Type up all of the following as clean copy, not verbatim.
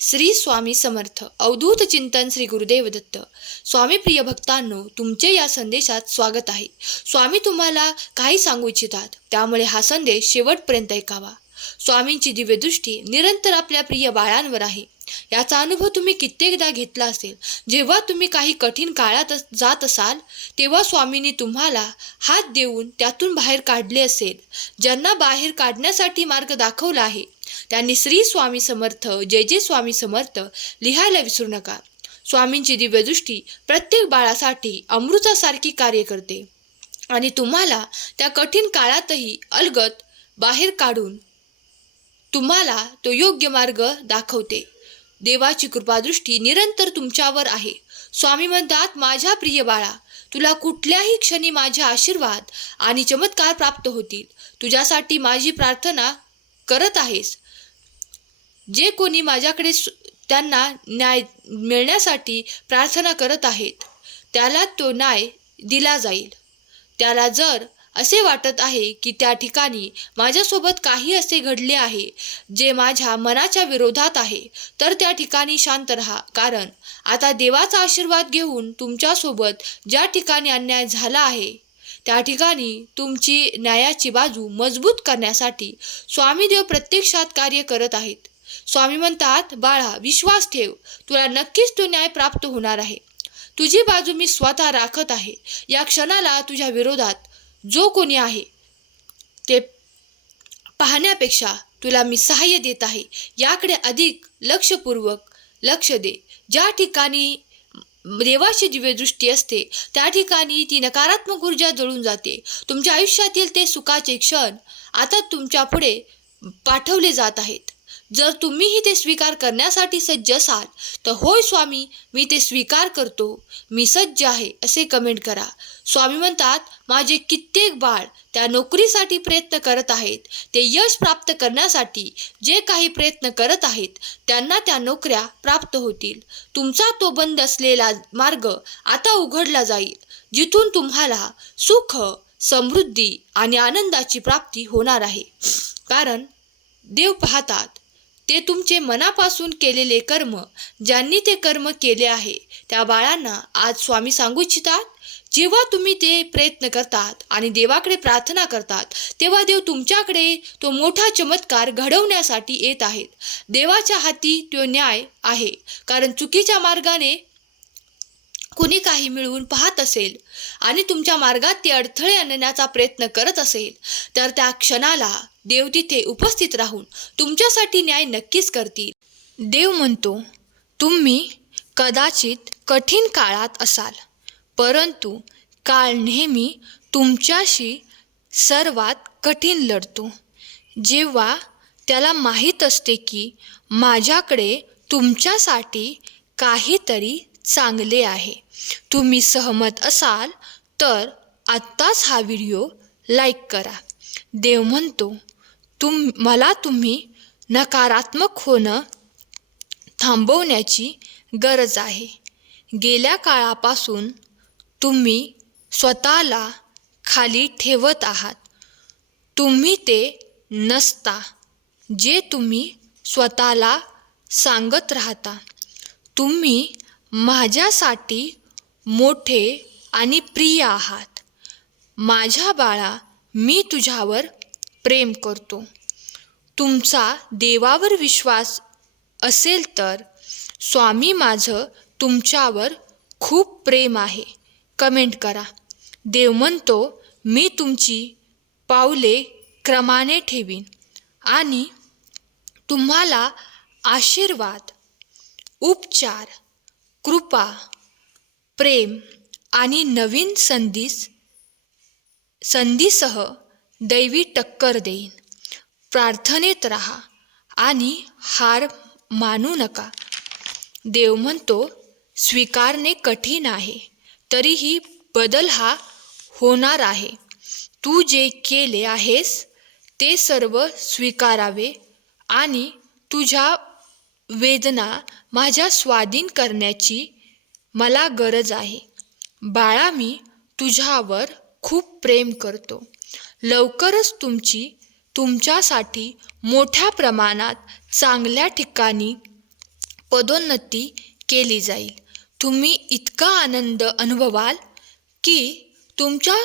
श्री स्वामी समर्थ. अवधूत चिंतन श्री गुरुदेव दत्त. स्वामी प्रिय भक्तांनो, तुमचे या संदेशात स्वागत आहे. स्वामी तुम्हाला काही सांगू इच्छितात, त्यामुळे हा संदेश शेवटपर्यंत ऐकावा. स्वामींची दिव्यदृष्टी निरंतर आपल्या प्रिय बाळांवर आहे. याचा अनुभव तुम्ही कित्येकदा घेतला असेल. जेव्हा तुम्ही काही कठीण काळात जात असाल, तेव्हा स्वामींनी तुम्हाला हात देऊन त्यातून बाहेर काढले असेल. ज्यांना बाहेर काढण्यासाठी मार्ग दाखवला आहे त्यांनी श्री स्वामी समर्थ, जय जय स्वामी समर्थ लिहायला विसरू नका. स्वामींची दिव्यदृष्टी प्रत्येक बाळासाठी अमृतासारखी कार्य करते आणि तुम्हाला त्या कठीण काळातही अलगद बाहेर काढून तुम्हाला तो योग्य मार्ग दाखवते. देवाची कृपादृष्टी निरंतर तुमच्यावर आहे. स्वामी म्हणतात, माझ्या प्रिय बाळा, तुला कुठल्याही क्षणी माझे आशीर्वाद आणि चमत्कार प्राप्त होतील. तुझ्यासाठी माझी प्रार्थना करत आहेस. जे कोणी माझ्याकडे त्यांना न्याय मिळण्यासाठी प्रार्थना करत आहेत, त्याला तो न्याय दिला जाईल. त्याला जर असे वाटत आहे की त्या ठिकाणी माझ्यासोबत काही असे घडले आहे जे माझ्या मनाच्या विरोधात आहे, तर त्या ठिकाणी शांत राहा. कारण आता देवाचा आशीर्वाद घेऊन तुमच्यासोबत ज्या ठिकाणी अन्याय झाला आहे त्या ठिकाणी तुमची न्यायाची बाजू मजबूत करण्यासाठी स्वामीदेव प्रत्यक्षात कार्य करत आहेत. स्वामी म्हणतात, बाळा, विश्वास ठेव, तुला नक्कीच तो न्याय प्राप्त होणार आहे. तुझी बाजू मी स्वतः राखत आहे. या क्षणाला तुझ्या विरोधात जो कोणी आहे ते पाहण्यापेक्षा तुला मी सहाय्य देत आहे. याकडे अधिक लक्षपूर्वक लक्ष दे. ज्या ठिकाणी देवाची दिव्यदृष्टी असते त्या ठिकाणी ती नकारात्मक ऊर्जा जळून जाते. तुमच्या आयुष्यातील ते सुखाचे क्षण आता तुमच्या पुढे पाठवले जात आहेत. जर तुम्हीही ते स्वीकार करण्यासाठी सज्ज असाल तर होय स्वामी, मी ते स्वीकार करतो, मी सज्ज आहे असे कमेंट करा. स्वामी म्हणतात, माझे कित्येक बाळ त्या नोकरीसाठी प्रयत्न करत आहेत. ते यश प्राप्त करण्यासाठी जे काही प्रयत्न करत आहेत त्यांना त्या नोकऱ्या प्राप्त होतील. तुमचा तो बंद असलेला मार्ग आता उघडला जाईल, जिथून तुम्हाला सुख, समृद्धी आणि आनंदाची प्राप्ती होणार आहे. कारण देव पाहतात ते तुमचे मनापासून केलेले कर्म. ज्यांनी ते कर्म केले आहे त्या बाळांना आज स्वामी सांगू इच्छितात, जेव्हा तुम्ही ते प्रयत्न करतात आणि देवाकडे प्रार्थना करतात तेव्हा देव तुमच्याकडे तो मोठा चमत्कार घडवण्यासाठी येत आहेत. देवाच्या हाती तो न्याय आहे. कारण चुकीच्या मार्गाने कुणी काही मिळवून पाहत असेल आणि तुमच्या मार्गात ते अडथळे आणण्याचा प्रयत्न करत असेल तर त्या क्षणाला देव तिथे उपस्थित राहून तुमच्यासाठी न्याय नक्कीच करतील. देव म्हणतो, तुम्ही कदाचित कठीण काळात असाल, परंतु काळ नेहमी तुमच्याशी सर्वात कठीण लढतो. जेव्हा त्याला माहीत असते की माझ्याकडे तुमच्यासाठी काहीतरी चांगले आहे. तुम्ही सहमत असाल तर आत्ताच हा व्हिडिओ लाईक करा. देव म्हणतो, मला तुम्ही नकारात्मक होणं थांबवण्याची गरज आहे. गेल्या काळापासून तुम्ही स्वतःला खाली ठेवत आहात. तुम्ही ते नसता जे तुम्ही स्वतःला सांगत राहता. तुम्ही माझ्यासाठी मोठे आणि प्रिय आहात. माझ्या बाळा, मी तुझ्यावर प्रेम करतो. तुमचा देवावर विश्वास असेल तर स्वामी, माझं तुमच्यावर खूप प्रेम आहे. कमेंट करा. देव म्हणतो, मी तुमची पावले क्रमाने ठेवीन आणि तुम्हाला आशीर्वाद, उपचार, कृपा, प्रेम आणि नवीन संधीसह दैवी टक्कर देईन. प्रार्थनेत राहा आणि हार मानू नका. देव म्हणतो, स्वीकारणे कठीण आहे, तरीही बदल हा होणार आहे. तू जे केले आहेस ते सर्व स्वीकारावे आणि तुझ्या वेदना माझ्या स्वाधीन करण्याची मला गरज आहे. बाळा, मी तुझ्यावर खूप प्रेम करतो. लवकरच तुमच्यासाठी मोठ्या प्रमाणात चांगल्या ठिकाणी पदोन्नती केली जाईल. तुम्ही इतका आनंद अनुभवाल की तुमच्या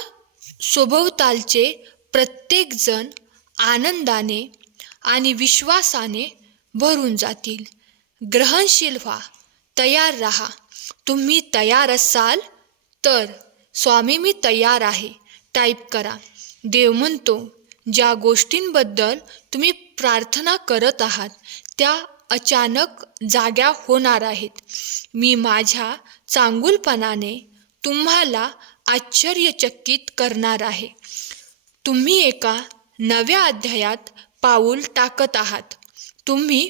सभोवतालचे प्रत्येकजण आनंदाने आणि विश्वासाने भरून जातील. ग्रहणशील व्हा, तयार राहा. तुम्ही तयार असाल तर स्वामी मी तयार आहे टाईप करा. देव म्हणतो, ज्या गोष्टींबद्दल तुम्ही प्रार्थना करत आहात त्या अचानक जाग्या होणार आहेत. मी माझ्या चांगुलपणाने तुम्हाला आश्चर्यचकित करणार आहे. तुम्ही एका नव्या अध्यायात पाऊल टाकत आहात. तुम्ही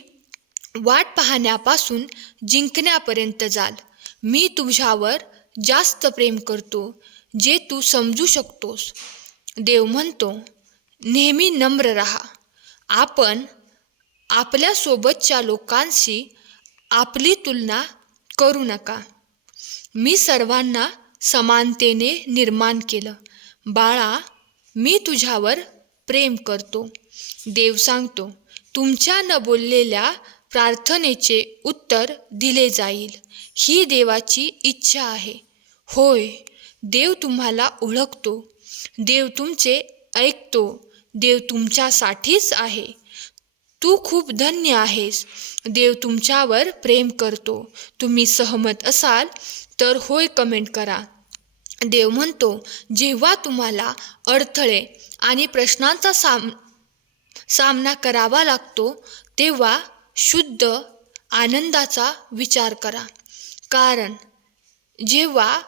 वाट पाहण्यापासून जिंकण्यापर्यंत जाल. मी तुझ्यावर जास्त प्रेम करतो जे तू समजू शकतोस. देव म्हणतो, नेहमी नम्र राहा. आपण आपल्यासोबतच्या लोकांशी आपली तुलना करू नका. मी सर्वांना समानतेने निर्माण केलं. बाळा, मी तुझ्यावर प्रेम करतो. देव सांगतो, तुमच्या न बोललेल्या प्रार्थनेचे उत्तर दिले जाईल. ही देवाची इच्छा आहे. होय, देव तुम्हाला ओळखतो. देव तुमचे ऐकतो. देव तुमच्यासाठीच आहे. तू खूप धन्य आहेस. देव तुमच्यावर प्रेम करतो. तुम्ही सहमत असाल तर होय कमेंट करा. देव म्हणतो, जेव्हा तुम्हाला अडथळे आणि प्रश्नांचा सामना करावा लागतो तेव्हा शुद्ध आनंदाचा विचार करा. कारण जेव्हा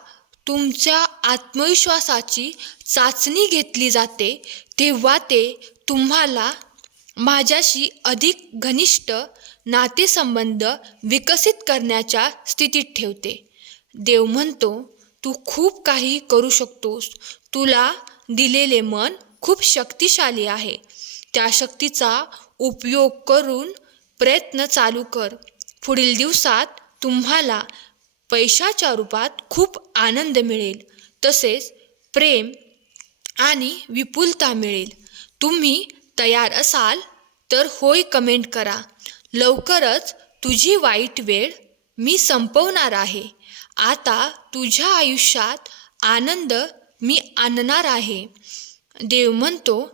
तुमच्या आत्मविश्वासाची चाचणी घेतली जाते तेव्हा ते तुम्हाला माझ्याशी अधिक घनिष्ठ नातेसंबंध विकसित करण्याच्या स्थितीत ठेवते. देव म्हणतो, तू खूप काही करू शकतोस. तुला दिलेले मन खूप शक्तिशाली आहे. त्या शक्तीचा उपयोग करून प्रयत्न चालू कर. पुढील दिवसात तुम्हाला पैशाच्या रूपात खूप आनंद मिळेल, तसेच प्रेम आणि विपुलता मिळेल. तुम्ही तयार असाल तर होय कमेंट करा. लवकरच तुझी वाईट वेळ मी संपवणार आहे. आता तुझ्या आयुष्यात आनंद मी आणणार आहे. देव म्हणतो,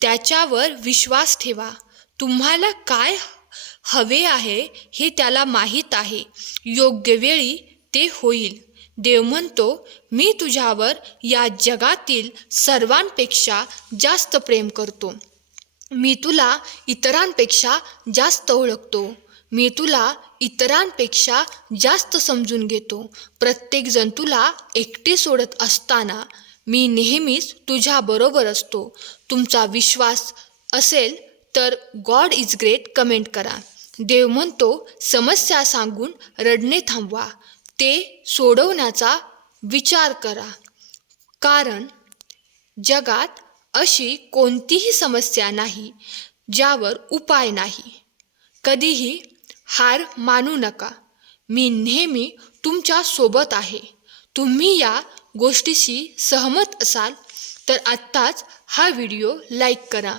त्याच्यावर विश्वास ठेवा. तुम्हाला काय हवे आहे हे त्याला माहीत आहे. योग्य वेळी ते होईल. देव म्हणतो, मी तुझ्यावर या जगातील सर्वांपेक्षा जास्त प्रेम करतो. मी तुला इतरांपेक्षा जास्त ओळखतो. मी तुला इतरांपेक्षा जास्त समजून घेतो. प्रत्येकजण तुला एकटे सोडत असताना मी नेहमीच तुझ्याबरोबर असतो. तुमचा विश्वास असेल तर गॉड इज ग्रेट कमेंट करा. देव म्हणतो, समस्या सांगून रडणे थांबवा. ते सोडवण्याचा विचार करा. कारण जगात अशी कोणतीही समस्या नाही ज्यावर उपाय नाही. कधीही हार मानू नका. मी नेहमी तुमच्या सोबत आहे. तुम्ही या गोष्टीशी सहमत असाल तर आत्ताच हा व्हिडिओ लाईक करा.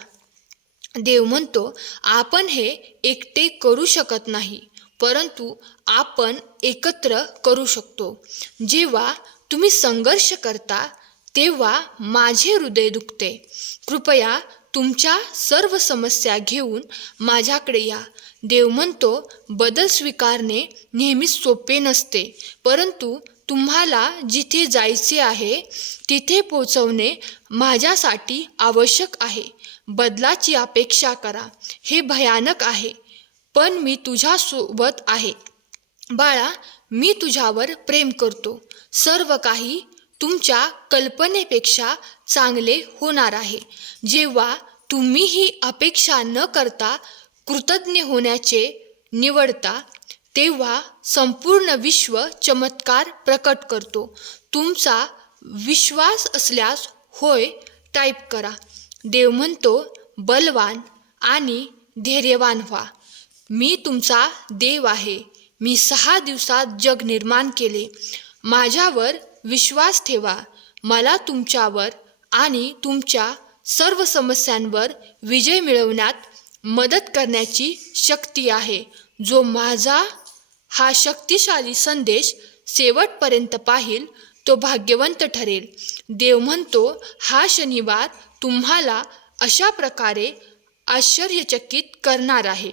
देव म्हणतो, आपण हे एकटे करू शकत नाही, परंतु आपण एकत्र करू शकतो. जेव्हा तुम्ही संघर्ष करता तेव्हा माझे हृदय दुखते. कृपया तुमच्या सर्व समस्या घेऊन माझ्याकडे या. देव म्हणतो, बदल स्वीकारणे नेहमी सोपे नसते, परंतु तुम्हाला जिथे जायचे आहे तिथे पोहोचवणे माझ्यासाठी आवश्यक आहे. बदलाची अपेक्षा करा. हे भयानक आहे, पण मी तुझ्यासोबत आहे. बाळा, मी तुझ्यावर प्रेम करतो. सर्व काही तुमच्या कल्पनेपेक्षा चांगले होणार आहे. जेव्हा तुम्ही ही अपेक्षा न करता कृतज्ञ होण्याचे निवडता तेव्हा संपूर्ण विश्व चमत्कार प्रकट करतो. तुमचा विश्वास असल्यास होय टाईप करा. देव म्हणतो, बलवान आणि धैर्यवान व्हा. मी तुमचा देव आहे. मी 6 दिवसात जग निर्माण केले. माझ्यावर विश्वास ठेवा. मला तुमच्यावर आणि तुमच्या सर्व समस्यांवर विजय मिळवण्यात मदत करण्याची शक्ती आहे. जो माझा हा शक्तिशाली संदेश शेवटपर्यंत पाहिल तो भाग्यवंत ठरेल. देव म्हणतो, हा शनिवार तुम्हाला अशा प्रकारे आश्चर्यचकित करणार आहे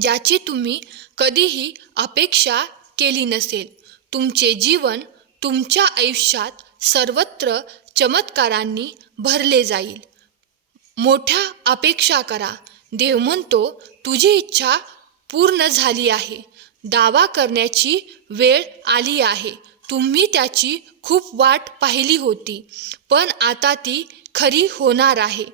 ज्याची तुम्ही कधीही अपेक्षा केली नसेल. तुमचे जीवन, तुमच्या आयुष्यात सर्वत्र चमत्कारांनी भरले जाईल. मोठ्या अपेक्षा करा. देव म्हणतो, तुझी इच्छा पूर्ण झाली आहे. दावा करण्याची वेळ आली आहे. तुम्ही त्याची खूप वाट पाहिली होती, पण आता ती खरी होणार आहे.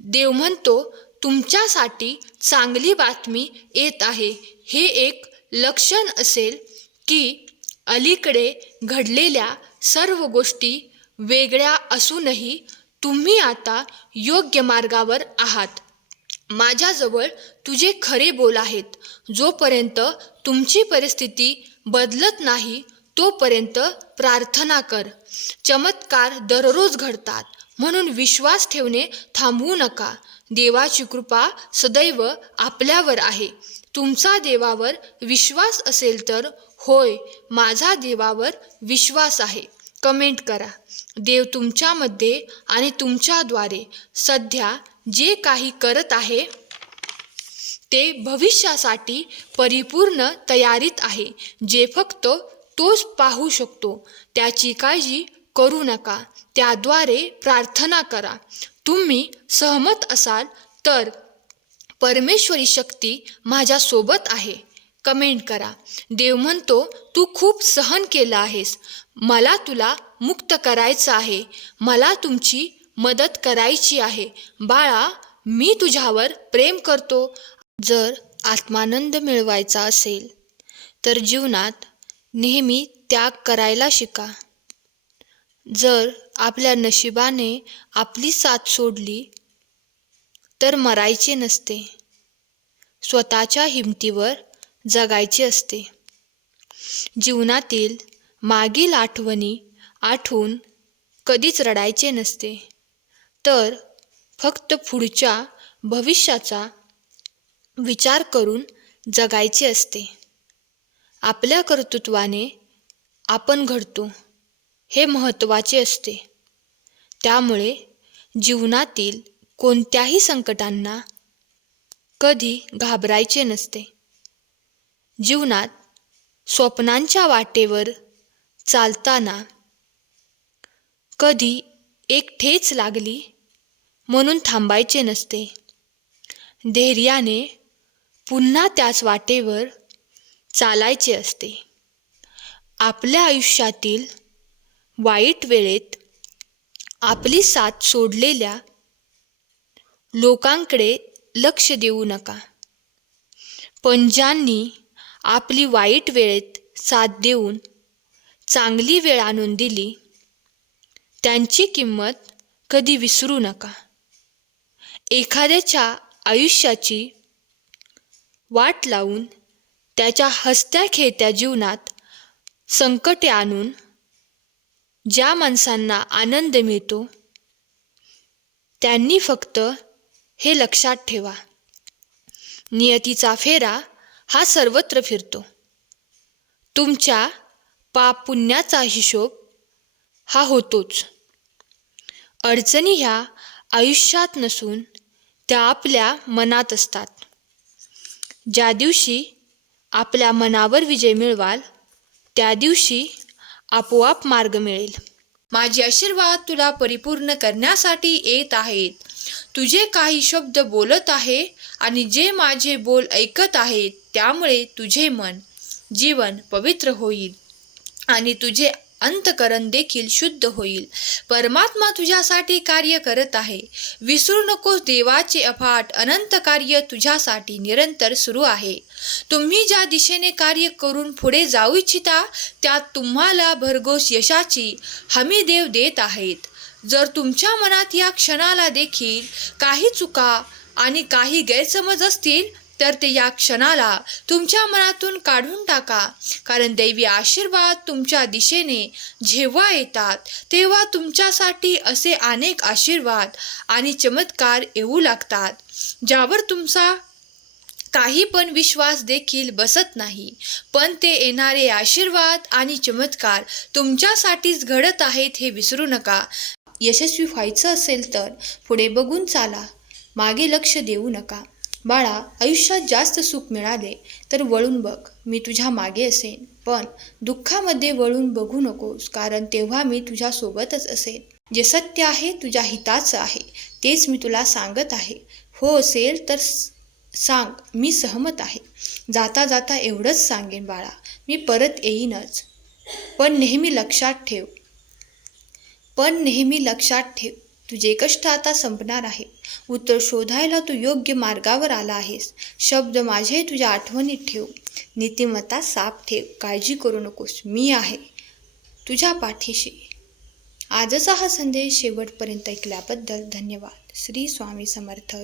देव म्हणतो, तुमच्यासाठी चांगली बातमी येत आहे. हे एक लक्षण असेल की अलीकडे घडलेल्या सर्व गोष्टी वेगळ्या असूनही तुम्ही आता योग्य मार्गावर आहात. माझ्याजवळ तुझे खरे बोल आहेत. जोपर्यंत तुमची परिस्थिती बदलत नाही तोपर्यंत प्रार्थना कर. चमत्कार दररोज घडतात, म्हणून विश्वास ठेवणे थांबवू नका. देवाची कृपा सदैव आपल्यावर आहे. तुमचा देवावर विश्वास असेल तर होय, माझा देवावर विश्वास आहे कमेंट करा. देव तुमच्यामध्ये आणि तुमच्याद्वारे सध्या जे काही करत आहे ते भविष्यासाठी परिपूर्ण तयारीत आहे. जे फक्त तोच पाहू शकतो. त्याची काळजी करू नका. त्याद्वारे प्रार्थना करा. तुम्ही सहमत असाल तर परमेश्वरी शक्ती माझ्यासोबत आहे कमेंट करा. देव म्हणतो, तू खूप सहन केलं आहेस. मला तुला मुक्त करायचं आहे. मला तुमची मदत करायची आहे. बाळा, मी तुझ्यावर प्रेम करतो. जर आत्मानंद मिळवायचा असेल तर जीवनात नेहमी त्याग करायला शिका. जर आपल्या नशिबाने आपली साथ सोडली तर मरायचे नसते. स्वतःच्या हिमतीवर जगायचे असते. जीवनातील मागील आठवणी आठवून कधीच रडायचे नसते, तर फक्त पुढच्या भविष्याचा विचार करून जगायचे असते. आपल्या कर्तृत्वाने आपण घडतो हे महत्त्वाचे असते. त्यामुळे जीवनातील कोणत्याही संकटांना कधी घाबरायचे नसते. जीवनात स्वप्नांच्या वाटेवर चालताना कधी एक ठेच लागली म्हणून थांबायचे नसते. धैर्याने पुन्हा त्याच वाटेवर चालायचे असते. आपल्या आयुष्यातील वाईट वेळेत आपली साथ सोडलेल्या लोकांकडे लक्ष देऊ नका. पण ज्यांनी आपली वाईट वेळेत साथ देऊन चांगली वेळ आणून दिली त्यांची किंमत कधी विसरू नका. एखाद्याच्या आयुष्याची वाट लावून त्याच्या हसत्या खेळत्या जीवनात संकटे आणून ज्या माणसांना आनंद मिळतो त्यांनी फक्त हे लक्षात ठेवा, नियतीचा फेरा हा सर्वत्र फिरतो. तुमच्या पाप पुण्याचा हिशोब हा होतोच. अडचणी ह्या आयुष्यात नसून त्या आपल्या मनात असतात. ज्या दिवशी आपल्या मनावर विजय मिळवाल त्या दिवशी आपोआप मार्ग मिळेल. माझे आशीर्वाद तुला परिपूर्ण करण्यासाठी येत आहेत. तुझे काही शब्द बोलत आहे आणि जे माझे बोल ऐकत आहेत त्यामुळे तुझे मन जीवन पवित्र होईल आणि तुझे अंतःकरण देखील शुद्ध होईल. परमात्मा तुझ्यासाठी कार्य करत आहे. विसरू नकोस, देवाचे अफाट अनंत कार्य तुझ्यासाठी निरंतर सुरू आहे. तुम्ही ज्या दिशेने कार्य करून पुढे जाऊ इच्छिता त्यात तुम्हाला भरघोस यशाची हमी देव देत आहेत. जर तुमच्या मनात या क्षणाला देखील काही चुका आणि काही गैरसमज असतील तर ते या क्षणाला तुमच्या मनातून काढून टाका. कारण दैवी आशीर्वाद तुमच्या दिशेने जेव्हा येतात तेव्हा तुमच्यासाठी असे अनेक आशीर्वाद आणि चमत्कार येऊ लागतात ज्यावर तुमचा काही पण विश्वास देखील बसत नाही, पण ते येणारे आशीर्वाद आणि चमत्कार तुमच्यासाठीच घडत आहेत हे विसरू नका. यशस्वी व्हायचं असेल तर पुढे बघून चाला, मागे लक्ष देऊ नका. बाळा, आयुष्यात जास्त सुख मिळाले तर वळून बघ, मी तुझ्या मागे असेन. पण दुःखामध्ये वळून बघू नकोस, कारण तेव्हा मी तुझ्यासोबतच असेन. जे सत्य आहे तुझ्या हिताचं आहे तेच मी तुला सांगत आहे. हो असेल तर सांग, मी सहमत आहे. जाता जाता एवढंच सांगेन बाळा, मी परत येईनच. पण नेहमी लक्षात ठेव तुझे कष्ट आता संपणार आहे. उत्तर शोधायला तू योग्य मार्गावर आला आहेस. शब्द माझे तुझ्या आठवणीत ठेव. नीतिमत्ता साफ ठेव. काळजी करू नकोस, मी आहे तुझ्या पाठीशी. आजचा हा संदेश शेवटपर्यंत ऐकल्याबद्दल धन्यवाद. श्री स्वामी समर्थ.